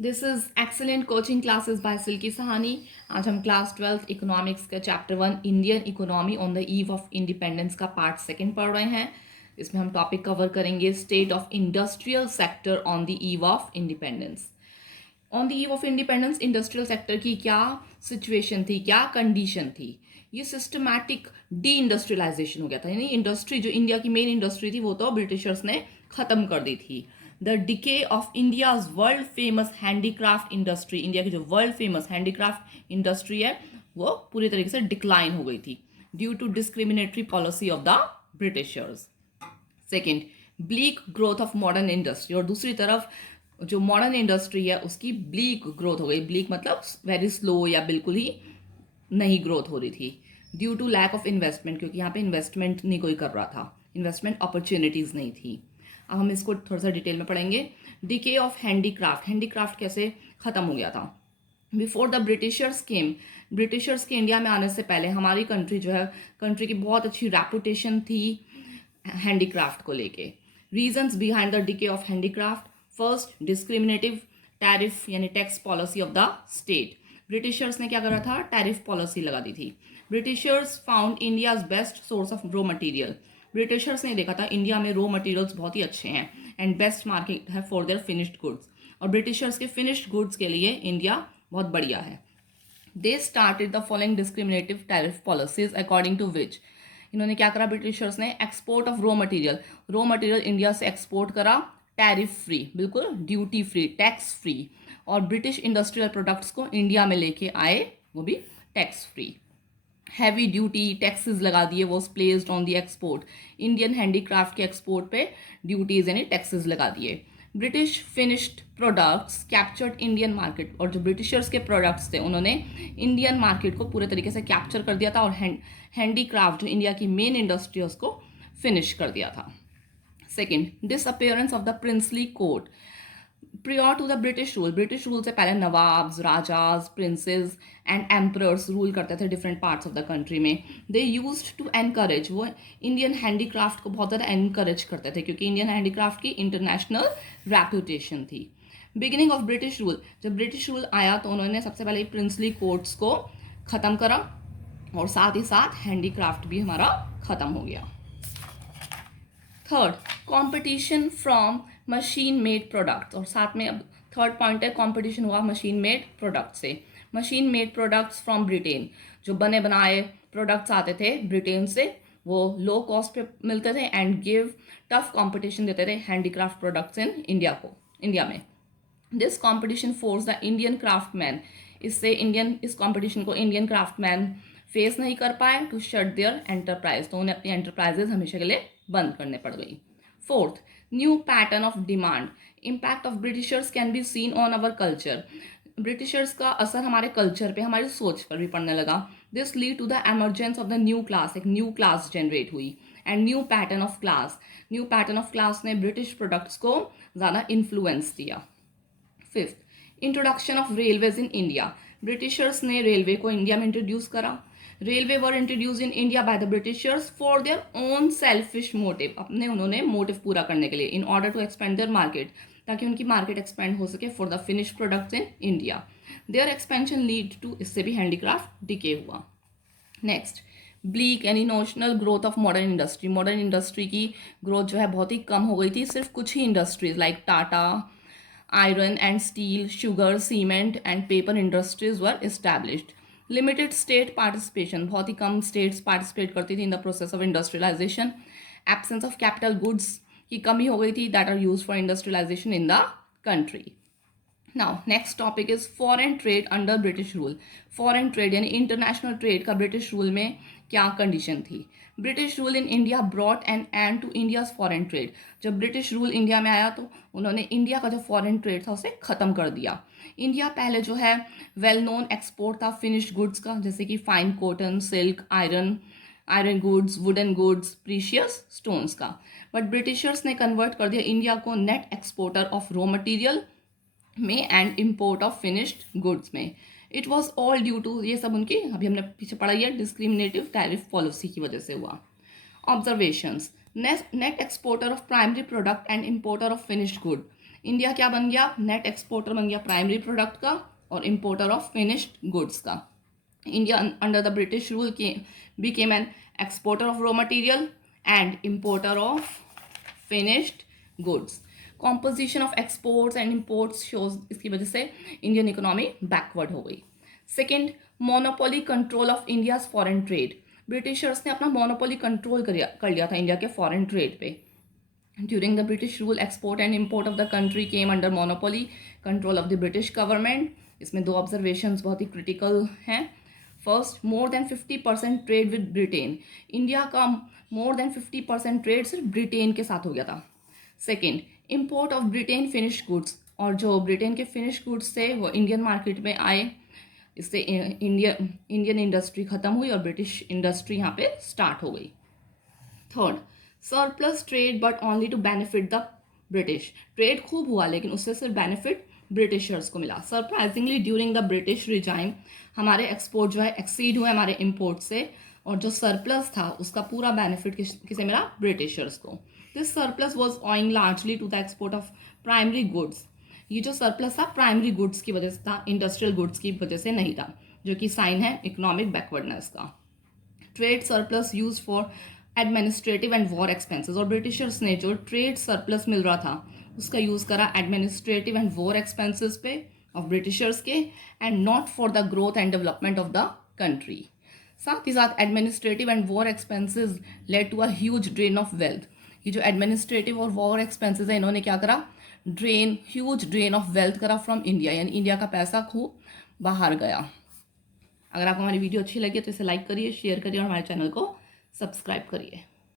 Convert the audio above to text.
This is excellent coaching classes by Silky Sahani. आज हम class 12th economics का chapter 1 Indian economy on the eve of independence का part second पढ़ रहे हैं। इसमें हम टॉपिक कवर करेंगे state of industrial sector on the eve of independence. On the eve of independence industrial sector की क्या सिचुएशन थी, क्या कंडीशन थी। ये सिस्टमैटिक डी इंडस्ट्रियलाइजेशन हो गया था, यानी इंडस्ट्री जो इंडिया की मेन इंडस्ट्री थी वो तो ब्रिटिशर्स ने खत्म कर दी थी। The decay of India's world famous handicraft industry, India की जो वर्ल्ड फेमस हैंडीक्राफ्ट इंडस्ट्री है वो पूरी तरीके से डिक्लाइन हो गई थी due to discriminatory policy of the Britishers. Second, bleak growth of modern industry, और दूसरी तरफ जो मॉडर्न इंडस्ट्री है उसकी ब्लीक ग्रोथ हो गई। ब्लीक मतलब वेरी स्लो या बिल्कुल ही नहीं ग्रोथ हो रही थी due to lack of investment, क्योंकि यहाँ पे इन्वेस्टमेंट नहीं कोई कर रहा था, इन्वेस्टमेंट अपॉर्चुनिटीज़ नहीं थी। अब हम इसको थोड़ा सा डिटेल में पढ़ेंगे। डिके ऑफ हैंडीक्राफ्ट, हैंडीक्राफ्ट कैसे ख़त्म हो गया था। Before the Britishers came, Britishers के इंडिया में आने से पहले हमारी कंट्री जो है, कंट्री की बहुत अच्छी रेपुटेशन थी हैंडीक्राफ्ट को लेके। Reasons behind the decay of handicraft, first discriminative tariff यानी tax policy of the state. Britishers ने क्या करा था, टैरिफ पॉलिसी लगा दी थी। Britishers found India's best source of raw material, Britishers ने देखा था इंडिया में रॉ मटेरियल्स बहुत ही अच्छे हैं एंड बेस्ट मार्केट है फॉर देयर फिनिश्ड गुड्स, और ब्रिटिशर्स के फिनिश्ड गुड्स के लिए इंडिया बहुत बढ़िया है। They started the following discriminative tariff policies according to which, इन्होंने क्या करा ब्रिटिशर्स ने, export of raw material India से एक्सपोर्ट करा टैरिफ फ्री, बिल्कुल ड्यूटी फ्री, टैक्स फ्री, और ब्रिटिश इंडस्ट्रियल प्रोडक्ट्स को इंडिया में लेके आए वो भी tax free. Heavy duty taxes लगा दिए was placed on the export, Indian handicraft के एक्सपोर्ट पे ड्यूटीज यानी टैक्सेस लगा दिए। British finished products captured Indian market, और जो ब्रिटिशर्स के प्रोडक्ट्स थे उन्होंने इंडियन मार्केट को पूरे तरीके से कैप्चर कर दिया था और हैंडीक्राफ्ट जो इंडिया की मेन इंडस्ट्री है उसको फिनिश कर दिया था। Second, disappearance of the princely court, prior to the British rule से पहले nawabs, rajas, princes and emperors rule करते थे different parts of the country में। दे यूज्ड टू एनकरेज, वो इंडियन हैंडीक्राफ्ट को बहुत ज़्यादा एनकरेज करते थे क्योंकि इंडियन हैंडीक्राफ्ट की इंटरनेशनल रेपुटेशन थी। बिगिनिंग ऑफ ब्रिटिश रूल, जब ब्रिटिश रूल आया तो उन्होंने सबसे पहले प्रिंसली कोर्ट्स को ख़त्म करा और साथ ही साथ हैंडीक्राफ्ट भी हमारा ख़त्म हो गया। Third, competition from machine made products, और साथ में अब थर्ड पॉइंट है कंपटीशन हुआ मशीन मेड प्रोडक्ट से। Machine made products from Britain, जो बने बनाए प्रोडक्ट्स आते थे ब्रिटेन से वो लो कॉस्ट पे मिलते थे एंड गिव टफ कंपटीशन देते थे हैंडीक्राफ्ट प्रोडक्ट्स इन इंडिया में। This competition force the Indian craftsman, इससे इस कंपटीशन को इंडियन क्राफ्टमैन फेस नहीं कर पाए टू शट देयर एंटरप्राइज, तो उन्हें अपनी एंटरप्राइजेज हमेशा के लिए बंद करने पड़ गई। Fourth, new pattern of demand, impact of Britishers can be seen on our culture, Britishers का असर हमारे कल्चर पे, हमारी सोच पर भी पड़ने लगा। This lead to the emergence of the new class, एक न्यू क्लास जनरेट हुई and new pattern of class ने ब्रिटिश प्रोडक्ट्स को ज़्यादा इन्फ्लुएंस दिया। Fifth, introduction of railways in India, Britishers ने रेलवे को इंडिया में इंट्रोड्यूस करा। Railway were introduce in India by the Britishers for their own selfish motive, अपने उन्होंने मोटिव पूरा करने के लिए, in order to expand their market, ताकि उनकी मार्केट एक्सपेंड हो सके for the finish products in India. Their expansion lead to, इससे भी हैंडीक्राफ्ट डिके हुआ। नेक्स्ट, ब्लीक यानी notional growth of modern industry की ग्रोथ जो है बहुत ही कम हो गई थी। सिर्फ कुछ ही industries like Tata, iron and steel, sugar, cement and paper industries were established. Limited state participation, बहुत ही कम states participate करती थी in the process of industrialization. Absence of capital goods की कमी हो गई थी that are used for industrialization in the country. Now next topic is foreign trade under British rule. Foreign trade यानी international trade का British rule में क्या condition थी। British rule in India brought an end to India's foreign trade, जब British rule India में आया तो उन्होंने इंडिया का जो फॉरेन ट्रेड था उसे ख़त्म कर दिया। इंडिया पहले जो है वेल नोन एक्सपोर्ट था फिनिश्ड गुड्स का, जैसे कि fine cotton, silk, iron goods, wooden goods, precious stones का, बट ब्रिटिशर्स ने कन्वर्ट कर दिया इंडिया को net exporter of raw material में and import of finished goods में। It was all due to, ये सब उनकी अभी हमने पीछे पढ़ा है, डिस्क्रिमिनेटिव टैरिफ पॉलिसी की वजह से हुआ। Observations, net exporter of primary product and importer of finished good, India क्या बन गया, नेट एक्सपोर्टर बन गया प्राइमरी प्रोडक्ट का और इम्पोर्टर ऑफ फिनिश्ड गुड्स का। India under the British rule became an exporter of raw material and importer of finished goods. Composition of exports and imports shows इसकी वजह से इंडियन इकोनॉमी बैकवर्ड हो गई। Second, monopoly control of India's foreign trade. Britishers ने अपना monopoly control कर लिया था इंडिया के फॉरेन ट्रेड पे। During the British rule export and import of the country came under monopoly control of the British government. इसमें दो observations बहुत ही क्रिटिकल हैं। First, more than 50% trade with Britain. India का मोर देन 50% ट्रेड सिर्फ Britain के साथ हो गया था। Second, import of Britain finished goods, और जो ब्रिटेन के फिनिश्ड गुड्स थे वो इंडियन मार्केट में आए। इससे इंडियन इंडस्ट्री खत्म हुई और ब्रिटिश इंडस्ट्री यहाँ पे स्टार्ट हो गई। Third, surplus trade but only to benefit the British. Trade खूब हुआ लेकिन उससे सिर्फ बेनिफिट ब्रिटिशर्स को मिला। Surprisingly during the British regime हमारे एक्सपोर्ट जो है एक्सीड हुए हमारे इम्पोर्ट से, और जो सरप्लस था उसका पूरा बेनिफिट किसे मिला, ब्रिटिशर्स को। This surplus was owing largely to the export of primary goods. ये जो सरप्लस था प्राइमरी गुड्स की वजह से था, इंडस्ट्रियल गुड्स की वजह से नहीं था, जो कि साइन है इकोनॉमिक बैकवर्डनेस का। Trade surplus use for administrative and war expenses, और ब्रिटिशर्स ने जो ट्रेड सरप्लस मिल रहा था उसका यूज़ करा administrative and war expenses pay of Britishers के, and not for the growth and development of the country. साथ ही साथ administrative and war expenses led to a huge drain of wealth. ये जो एडमिनिस्ट्रेटिव और वॉर एक्सपेंसेस है इन्होंने क्या करा, ह्यूज ड्रेन ऑफ वेल्थ करा फ्रॉम इंडिया, यानी इंडिया का पैसा खूब बाहर गया। अगर आपको हमारी वीडियो अच्छी लगी तो इसे लाइक करिए, शेयर करिए और हमारे चैनल को सब्सक्राइब करिए।